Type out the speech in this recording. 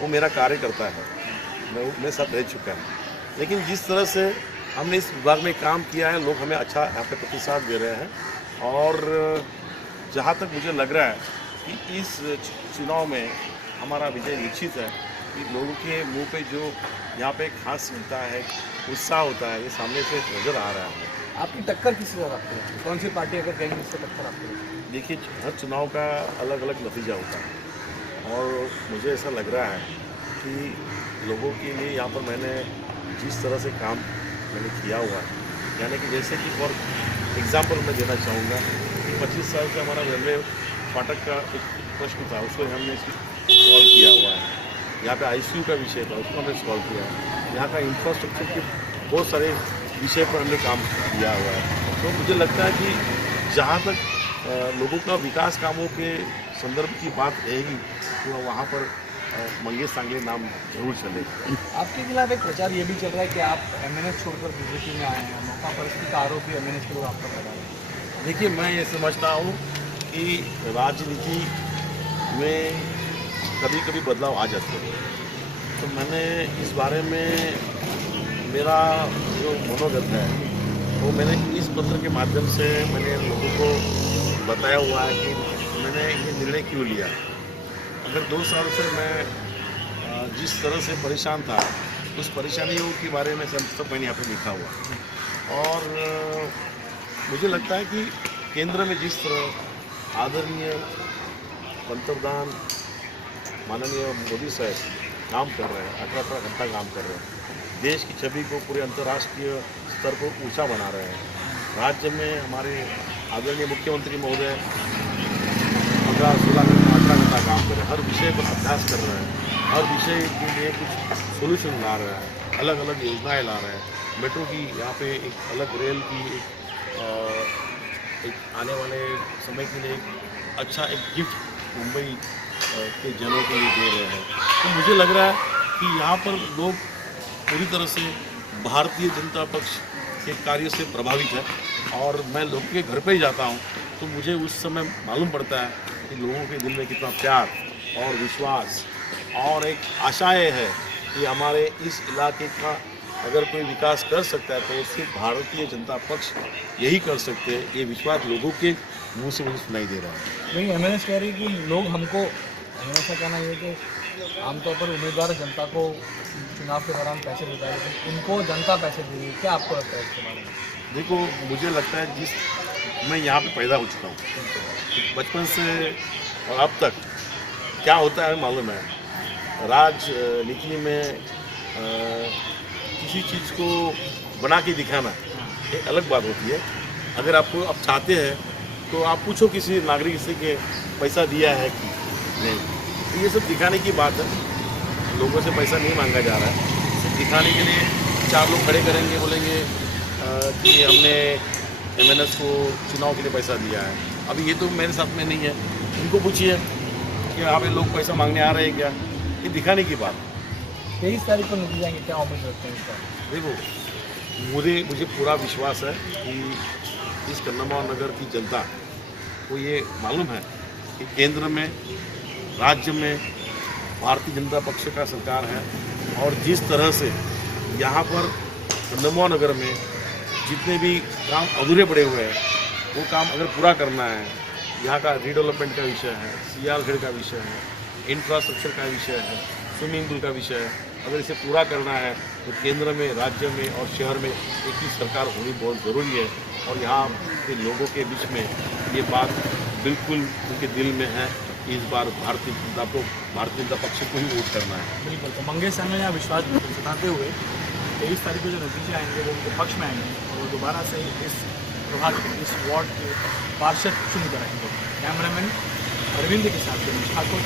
वो मेरा कार्यकर्ता है, मैं मेरे साथ रह चुका है। लेकिन जिस तरह से हमने इस विभाग में काम किया है, लोग हमें अच्छा यहाँ पे प्रतिसाद दे रहे हैं और जहाँ तक मुझे लग रहा है कि इस चुनाव में हमारा विजय निश्चित है। कि लोगों के मुंह पे जो यहाँ पे खास मिलता है, उत्साह होता है, ये सामने से नज़र आ रहा है। आपकी टक्कर किसी से आपको लगती है? कौन सी पार्टी अगर कहेंगे इससे टक्कर आपको लगती है? देखिए, हर चुनाव का अलग अलग नतीजा होता है और मुझे ऐसा लग रहा है कि लोगों के लिए यहाँ पर मैंने जिस तरह से काम मैंने किया हुआ है, यानी कि जैसे कि फॉर एग्जांपल मैं देना चाहूँगा कि 25 साल से हमारा रेलवे फाटक का एक प्रश्न था, उसको हमने सॉल्व किया हुआ है। यहाँ पे आईसीयू का विषय था, उसको हमने सॉल्व किया है। यहाँ का इंफ्रास्ट्रक्चर के बहुत सारे विषय पर हमने काम किया हुआ है। तो मुझे लगता है कि जहाँ तक लोगों का विकास कामों के संदर्भ की बात रहेगी तो वहाँ पर मंगेश सांगले नाम जरूर चलेगा। आपके खिलाफ एक प्रचार ये भी चल रहा है कि आप एमएनएस छोड़कर बीजेपी में आए हैं, मौका परिस्थिति का आरोप भी एमएनएस के लोग आप पर लगा रहे हैं। देखिए, मैं ये समझता हूँ कि राजनीति में कभी कभी बदलाव आ जाते हैं। तो मैंने इस बारे में मेरा जो मनोगत है वो मैंने इस पत्र के माध्यम से मैंने लोगों को बताया हुआ है कि मैंने ये निर्णय क्यों लिया। अगर 2 साल से मैं जिस तरह से परेशान था, उस परेशानियों के बारे में सब मैंने यहाँ पे लिखा हुआ और मुझे लगता है कि केंद्र में जिस तरह आदरणीय पंतप्रधान माननीय मोदी साहब काम कर रहे हैं, 18 घंटा काम कर रहे हैं, देश की छवि को पूरे अंतर्राष्ट्रीय स्तर को ऊंचा बना रहे हैं। राज्य में हमारे आदरणीय मुख्यमंत्री महोदय 15-16 घंटा 18 घंटा काम कर रहे हैं, हर विषय पर अभ्यास कर रहे हैं, हर विषय के लिए कुछ सोल्यूशन ला रहे हैं, अलग अलग योजनाएं ला रहे हैं। मेट्रो की यहाँ पे एक अलग रेल की एक आने वाले समय के लिए एक अच्छा एक गिफ्ट मुंबई के जनों के लिए दे रहे हैं। तो मुझे लग रहा है कि यहाँ पर लोग पूरी तरह से भारतीय जनता पक्ष के कार्य से प्रभावित है और मैं लोगों के घर पे ही जाता हूँ तो मुझे उस समय मालूम पड़ता है कि लोगों के दिल में कितना प्यार और विश्वास और एक आशाएं है कि हमारे इस इलाके का अगर कोई विकास कर सकता है तो सिर्फ भारतीय जनता पक्ष यही कर सकते हैं। ये विश्वास लोगों के मुंह से मुझे सुनाई दे रहा है। वही एमएनएस कह रही है कि लोग हमको, ऐसा कहना ये कि आमतौर पर उम्मीदवार जनता को चुनाव के दौरान पैसे देता है, लेकिन उनको जनता पैसे दे रही है। क्या आपको लगता है इसके बारे में? देखो, मुझे लगता है मैं यहाँ पे पैदा हो चुका हूँ, बचपन से और अब तक क्या होता है मालूम है। राजनीति में किसी चीज़ को बना के दिखाना एक अलग बात होती है। अगर आपको आप चाहते हैं तो आप पूछो किसी नागरिक से कि पैसा दिया है कि नहीं। तो ये सब दिखाने की बात है, लोगों से पैसा नहीं मांगा जा रहा है। सिर्फ दिखाने के लिए 4 लोग खड़े करेंगे, बोलेंगे कि हमने एमएनएस को चुनाव के लिए पैसा दिया है। अभी ये तो मेरे साथ में नहीं है, इनको पूछिए कि आप ये लोग पैसा मांगने आ रहे हैं क्या। ये दिखाने की बात है। 23 तारीख को नतीजा आएंगे, क्या उम्मीद रखते हैं इसका? देखो, मुझे पूरा विश्वास है कि इस कन्नौज नगर की जनता को ये मालूम है कि केंद्र में, राज्य में भारतीय जनता पक्ष का सरकार है और जिस तरह से यहाँ पर कन्नौज नगर में जितने भी काम अधूरे पड़े हुए हैं वो काम अगर पूरा करना है, यहाँ का रीडेवलपमेंट का विषय है, सीआरगढ़ का विषय है, इंफ्रास्ट्रक्चर का विषय है, स्विमिंग पूल का विषय है, अगर इसे पूरा करना है तो केंद्र में, राज्य में और शहर में एक ही सरकार होनी बहुत ज़रूरी है। और यहाँ के लोगों के बीच में ये बात बिल्कुल उनके दिल में है कि इस बार भारतीय जनता पक्ष को ही वोट करना है। बिल्कुल। तो मंगेश सांगले यहाँ विश्वास जताते हुए 23 तारीख को जो नतीजे आएंगे वो उनके पक्ष में आएंगे और वो दोबारा से इस प्रभाग के, इस वार्ड के पार्षद चुन कर आएंगे। कैमरामैन अरविंद के साथ ठाकुर।